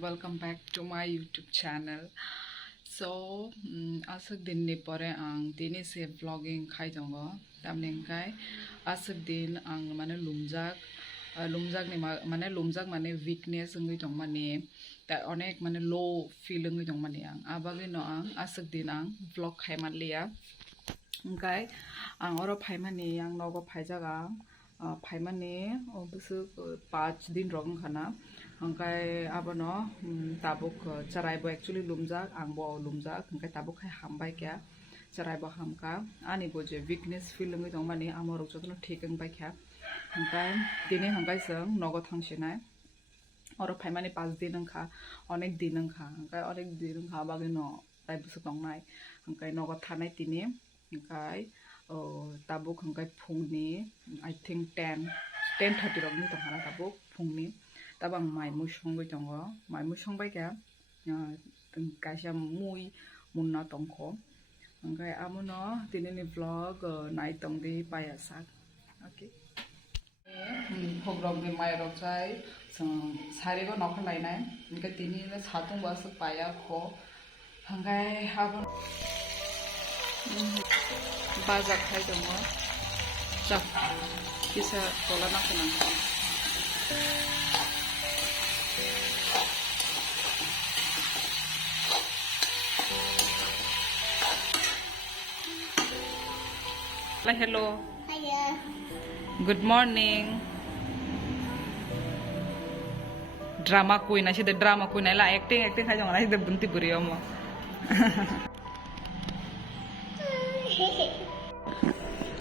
welcome back to my YouTube channel. So, asuk din ni pore ang dini se vlogging khai jongo. Tamne kai asuk din ang mane lumjak ni mane lumjak mane weakness ngi jong mane ta onek mane low feeling ngi jong mane ang abagi no ang asuk din ang vlog khai man liya. Kai ang oro phai mane ang nogo phai jaga phai mane obusu 5 दिन rong khana angkai abono tabuk charai bo actually lumjak angbo lumjak angkai tabuk khai hambai kya charai bo hamka ani bo je weakness feeling ngi jongmani amor jotno thikeng bai kya angkai dini angkai sung nogo thangsinai oro phai mane 5 दिन angkha onek din angkha angkai onek din angkha bagi no tai busu tongnai angkai nogo thanai tini angkai tabuk angkai phungni I think 10:30 rok ni tonghana tabuk phungni tabang mai mu songbai tongo mai mu songbai ka kaisa mui munna tongkho angkai amuno tinini vlog nai tongdi payasak okay program ni mai rok chai sari go nokho lainai angkai tini na satung basu paya kho angkai habon bazak khai tongo chak kisa tola na kunang hello. Hiya. Good morning. Drama queen na siya drama queen na la acting kaya jong na siya bunti buriyo mo.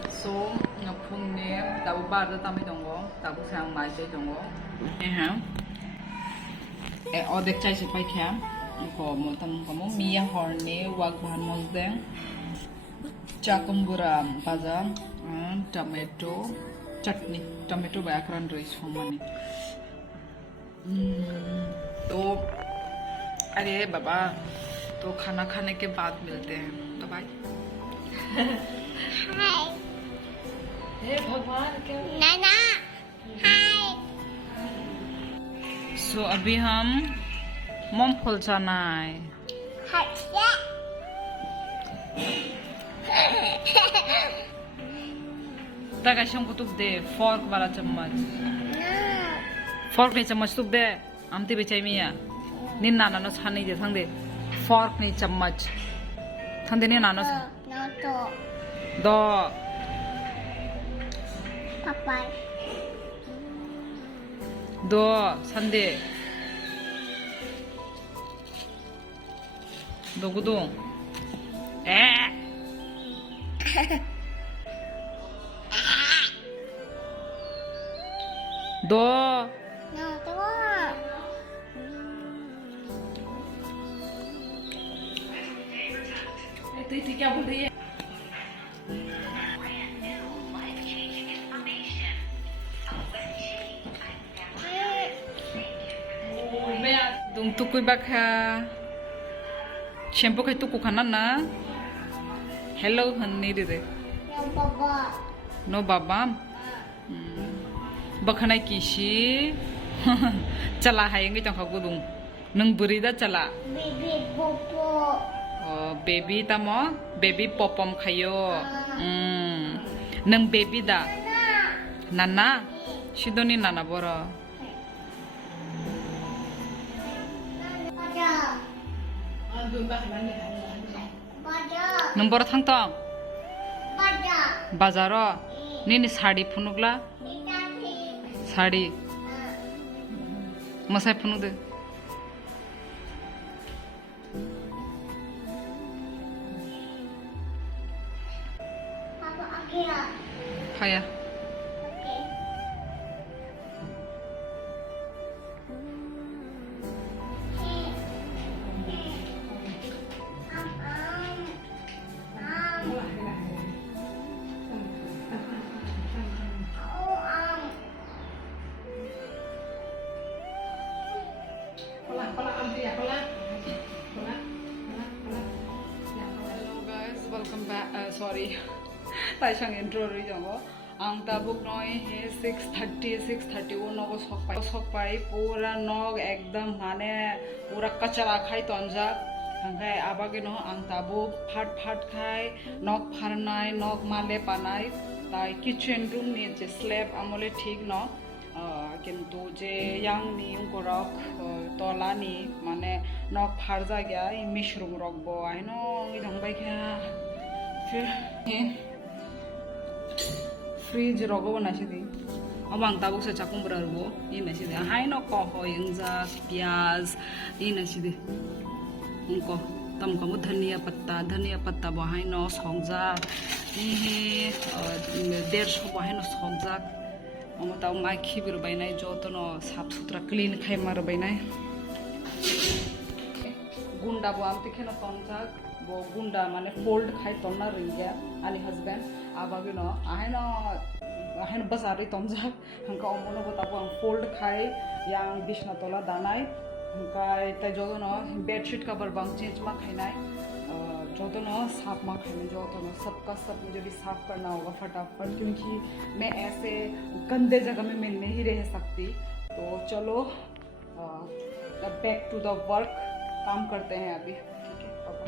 So ngapung ni tabu bar da tami dongo tabu sang mai chai dongo. Ha. Odek chai sipai kya. Ko mo tam ko mo miya horni wag ban mo deng. Chakumbura baza tomato chutney tomato background rice homani तो अरे बाबा तो खाना खाने के बाद मिलते हैं तो बाय Hi. हे भगवान क्या Nana. Hi. सो अभी हम मोम फल जाना है Hi. तक ऐसे हमको तुप दे फॉर्क वाला चम्मच No. फॉर्क नहीं चम्मच तुप दे आमती बेचाई मिया निन नाना नो छानी दे थंग दे फॉर्क नहीं चम्मच थंग दे निन नाना No. To. दो Papa. दो संदे दो गुदों ए दो No. To. तो क्या बोल रही है dung tukui bakha shampoo khai tuku khana na hello hanni de No. Papa. no baba bakhanai kishi chala hayengi tong khagu dung nung buri da chala Baby Popo. baby tamo baby popom khayo nung baby da nana sidoni nana boro Baja. nung boro thang tong Baja. bazaro nini sari phunukla Itati. sari masai phunuk de Papa Akira. haya Okay. Hello guys, welcome back. Sorry, tai sang intro ri jongo. ang tabuk noi he 6:30 o nogo sokpai pura nog ekdam mane pura kachara khai tonjak hangkai abage no ang tabuk phat khai nok pharnai nok male panai tai kitchen room ni je slab amole thik no কিন্তু যে yang ni gorok tola ni mane nok pharja gya mishrum rokbo aino idong bai kha fir fridge rogo na sidi abang tabuk se chakung berarbo ini sidi haino ko ho yangja piaz ini sidi unko tam kamu dhania patta bo haino songja ini 150 bo haino songja Tahu mai khibir bainai jotono sap sutra clean khai mar bainai gunda bo amte khena tonjak bo gunda mane fold khai tonna ringya ani husband abagino ahena basari tonjak hangka omono bo tabu ang fold khai yang bishna tola danai hangka tai jotono bed sheet cover bang change ma khainai जोतनो साफ मा खाने जोतनो सबका सब मुझे भी साफ करना होगा फटाफट क्योंकि मैं ऐसे गंदे जगह में मैं नहीं रह सकती तो चलो बैक टू द वर्क काम करते हैं अभी ठीक है पापा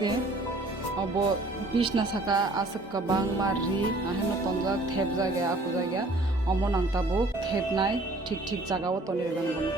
deh abo bisna saka asap kabang mari aheno tonjak thep jaga aku jaga omon ang tabuk thep nai ঠিক জায়গা ও তনের গান বনো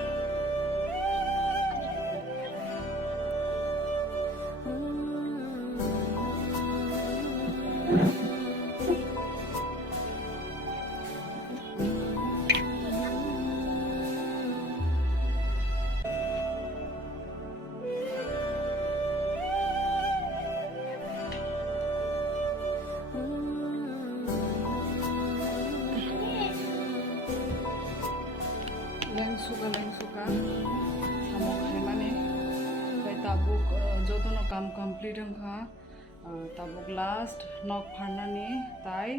lengsuka samo khai mane tai tabuk jotono kam complete hangkha tabuk last nok pharnani tai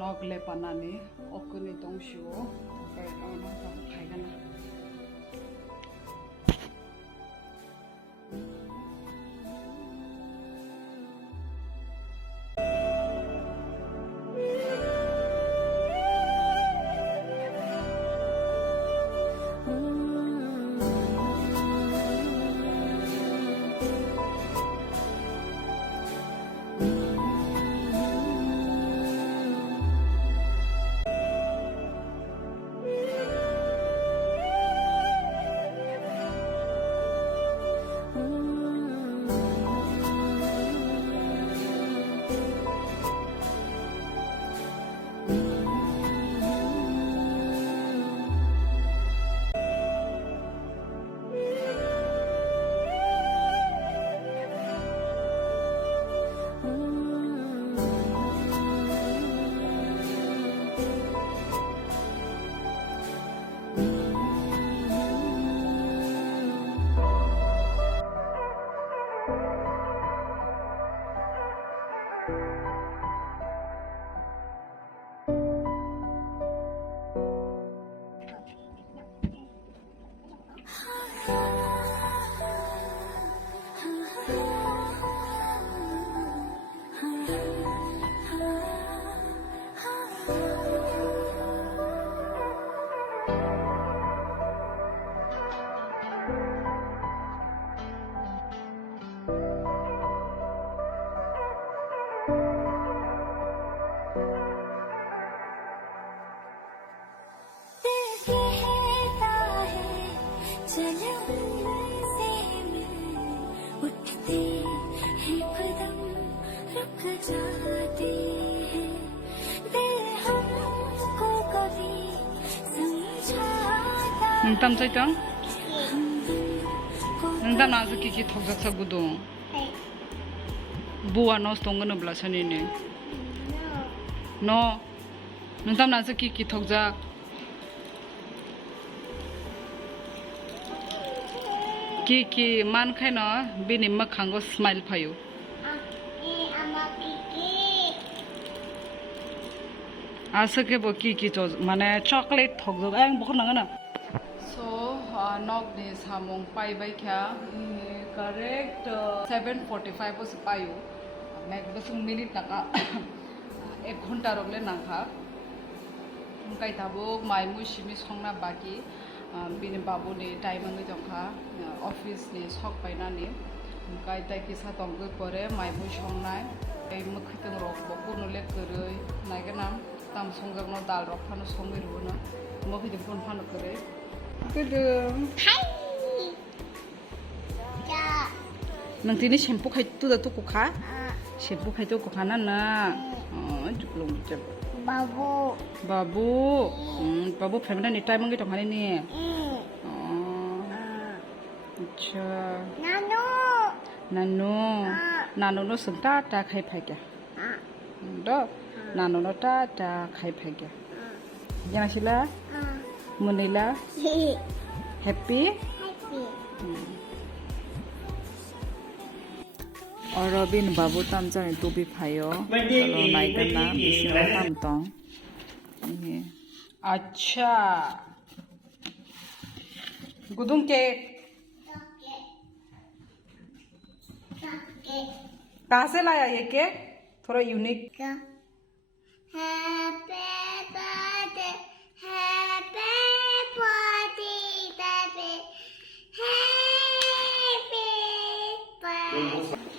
nok lepanani okuni tongsio kai ono tabuk khaigana जाते हैं दिल हमको कभी Nungtam saitang? Nungtam nasa kiki thokjak sa gudung. Buwa nos tongan na blasani ni. No. Nungtam nasa kiki thokjak. Kiki man khai no bini makhango smile phayo. Asa ke bo kiki to mane chocolate thokjak ang bokon nangana. So nok ni samong pai bai kya correct 7:45 bos payo. Nek basung minute naka 1 ঘন্টা রগলে নাখা মুকাই তাবুক মাইমু সিমি সংনা বাকি বিনি বাবুনি time আঙ্গি জংখা office ni sok painani মুকাই তাই কিসা তঙ্গই পরে মাইমু সংনাই এই মুখিতং রক বকুনো লে করই নাইগেনাম তাম সংজাগনো দাল রক ফানো সংগই রুনো মুখিতং ফোন ফানো করে গদম nangtini shampoo khai tu da tu ko kha shampoo khai tu ko khana na juklong jab Babu. babu babu family ni time ngi to khani ni acha Nanu. nanu nanu no santa ta khai phai kya do nanu no ta khai phai kya yana sila munila happy Happy. और बिन बाबू ताम जाने तो भी फायो चलो Nikon ना बिसिना ताम तों ये अच्छा गुदुम के कहाँ से लाया ये केक थोड़ा unique Happy birthday, happy birthday, baby. Happy birthday.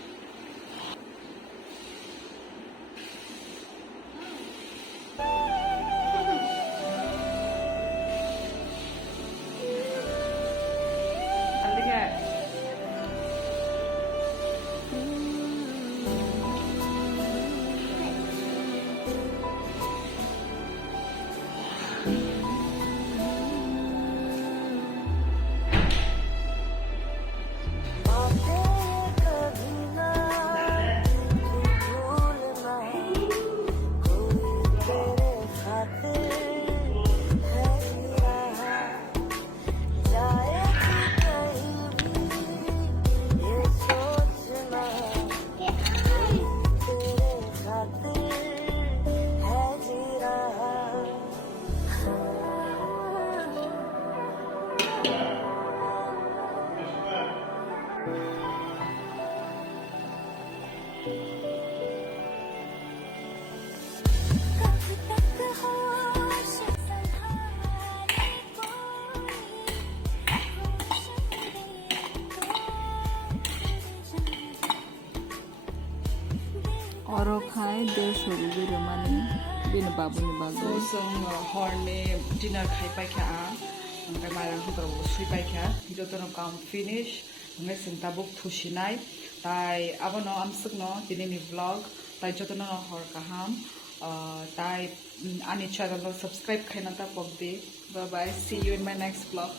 और खाए 150 रुपये रमानी बिन बाबू ने बागो जों हरने डिनर खाइ पाइखा ओमफ्राय माइरं हदराव सुइ पाइखा जतन काम फिनिश ओमफ्राय जों दाबुक थुसिनाय ताइ आबनो आमसुकनो दिनैनि ब्लग ताइ जतन हर काहाम ताइ आनि चैनल सब्सक्राइब खाइना ता पगदे bye bye see you in my next blog